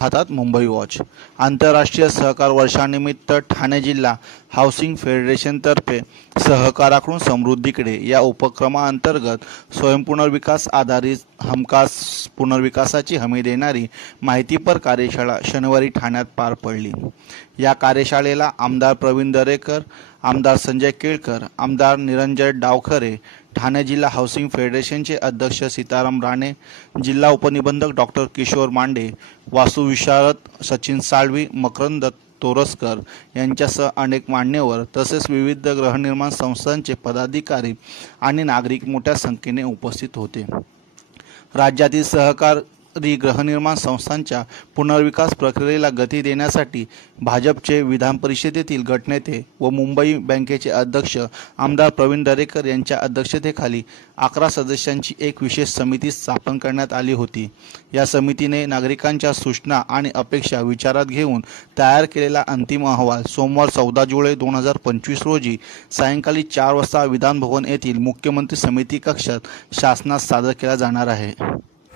हातात मुंबई वॉच. आंतरराष्ट्रीय सहकार वर्षानिमित्त ठाणे जिल्हा हाऊसिंग फेडरेशनतर्फे सहकाराकडून समृद्धीकडे या उपक्रमाअंतर्गत स्वयंपुनर्विकास आधारित हमखास पुनर्विकासाची हमी देणारी माहितीपर कार्यशाळा शनिवारी ठाण्यात पार पडली. या कार्यशाळेला आमदार प्रवीण दरेकर, आमदार संजय केळकर, आमदार निरंजन डावखरे, ठाणे जिल्हा हाऊसिंग फेडरेशनचे अध्यक्ष सीताराम राणे, जिल्हा उपनिबंधक डॉक्टर किशोर मांडे, वास्तुविशारद सचिन साळवी, मकरंद तोरसकर यांच्यासह अनेक मान्यवर तसेच विविध गृहनिर्माण संस्थांचे पदाधिकारी आणि नागरिक मोठ्या संख्येने उपस्थित होते. राज्यातील सहकारी गृहनिर्माण संस्थांच्या पुनर्विकास प्रक्रियेला गती देण्यासाठी भाजपचे विधान परिषदेतील गटनेते व मुंबई बँकेचे अध्यक्ष आमदार प्रवीण दरेकर यांच्या अध्यक्षतेखाली 11 सदस्यांची एक विशेष समिती स्थापन करण्यात आली होती. या समितीने नागरिकांच्या सूचना आणि अपेक्षा विचारात घेऊन तयार केलेला अंतिम अहवाल सोमवार 14 जुलै 2025 रोजी सायंकाळी 4 वाजता विधान भवन येथील मुख्यमंत्री समिती कक्षात शासनास सादर केला जाणार आहे.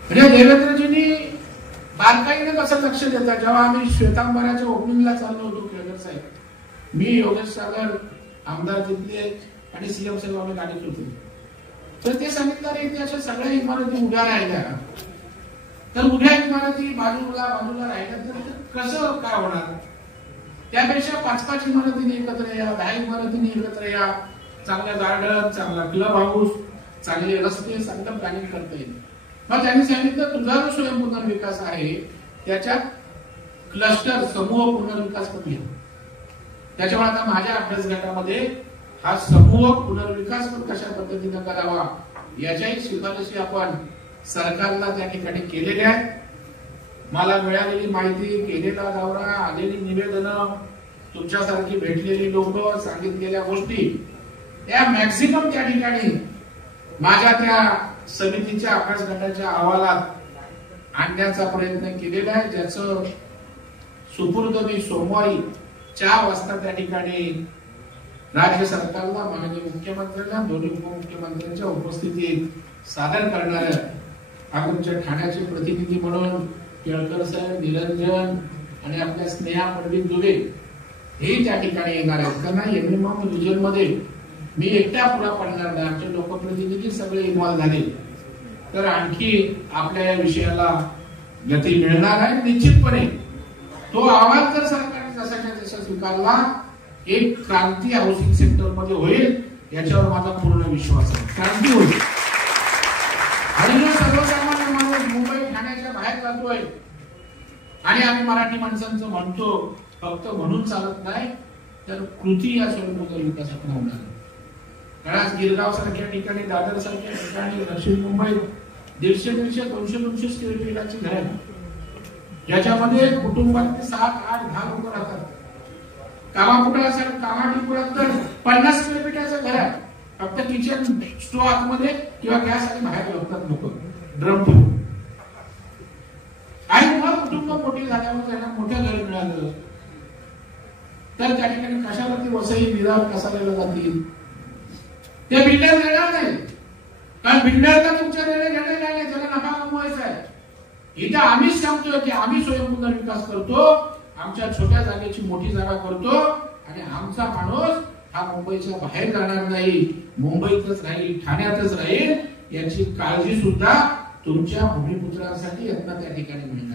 देवेंद्रजींनी बारकाईने कसं लक्ष देतात. जेव्हा आम्ही श्वेतांबराच्या ओपनिंगला चाललो होतो केळकर साहेब, मी योगेश सागर आमदार तिथले आणि सीएम साहेब आम्ही गाडीत होते, तर ते सांगितलं रे की अशा सगळ्या इमारती उभ्या राहिल्या, तर उभ्या इमारती बाजूला राहिल्या तर कसं काय होणार. त्यापेक्षा 5-5 इमारतीने एकत्र या, 10 इमारतीने एकत्र या, चांगलं गार्डन, चांगला क्लब हाऊस, चांगले रस्ते, चांगलं प्लॅनिंग करता येईल. मग त्यांनी सांगितलं तुझा जो स्वयं पुनर्विकास आहे त्याच्यात क्लस्टर समूह पुनर्विकास पण घ्या. त्याच्यामुळे आता माझ्या अभ्यास गटामध्ये हा समूह पुनर्विकास पण कशा पद्धतीने करावा याच्याही शिफारशी आपण सरकारला त्या ठिकाणी केलेल्या आहेत. मला मिळालेली माहिती, केलेला दौरा, आलेली निवेदनं, तुमच्यासारखी भेटलेली लोक, सांगितलेल्या गोष्टी या मॅक्सिमम त्या ठिकाणी माझ्या त्या समितीच्या अभ्यास गटाच्या अहवालात आणण्याचा प्रयत्न केलेला आहे, ज्याचं सुपूर्द मी सोमवारी 4 वाजता त्या ठिकाणी राज्य सरकारला, माननीय मुख्यमंत्र्यांना, दोन्ही उपमुख्यमंत्र्यांच्या उपस्थितीत सादर करणार आहे. आमच्या ठाण्याचे प्रतिनिधी म्हणून केळकर साहेब, निरंजन आणि आपल्या स्नेहा पंडित दुबे हे त्या ठिकाणी येणार आहेत. कारण एमएमएम रिजन मध्ये मी एकटा पुरा पडणार नाही, आमचे लोकप्रतिनिधी सगळे इन्व्हॉल्व झाले तर आणखी आपल्या या विषयाला गती मिळणार आहे. निश्चितपणे तो अहवाल जर सरकारने जसाच्या तसा स्वीकारला, एक क्रांती हाऊसिंग सेक्टर मध्ये होईल याच्यावर माझा पूर्ण विश्वास आहे. क्रांती होईल. आणि जो सर्वसामान्य माणूस मुंबई ठाण्याच्या बाहेर जातोय आणि आम्ही मराठी माणसांचं म्हणतो, फक्त म्हणून चालत नाही तर कृती या स्वयंपूर्ण विकासात होणार आहे. कारण गिरगाव सारख्या ठिकाणी, दादर सारख्या ठिकाणी, दक्षिण मुंबईत 150, 200 स्क्वेअर फीटाची घर आहे, ज्याच्यामध्ये कुटुंबातले 7, 8, 10 लोक राहतात. कामापुरात तर 50 स्क्वेअर फीटाचं घर आहे, फक्त किचन स्टोव आतमध्ये किंवा गॅस आणि बाहेर लावतात लोक ड्रम ठेवून. आणि मग कुटुंब मोठी झाल्यावर त्यांना मोठं घर मिळालं तर त्या ठिकाणी कशावरती वसई विधान कसायला जातील ते बिल्डर देणार नाही. कारण बिल्डरला तुमच्या देणे नाही, त्याला नफा कमवायचा आहे. इथं आम्हीच सांगतोय की आम्ही स्वयं विकास करतो, आमच्या छोट्या जागेची मोठी जागा करतो आणि आमचा माणूस हा मुंबईच्या बाहेर जाणार नाही, मुंबईतच राहील, ठाण्यातच राहील, याची काळजी सुद्धा तुमच्या भूमिपुत्रांसाठी यत्न त्या ठिकाणी मिळते.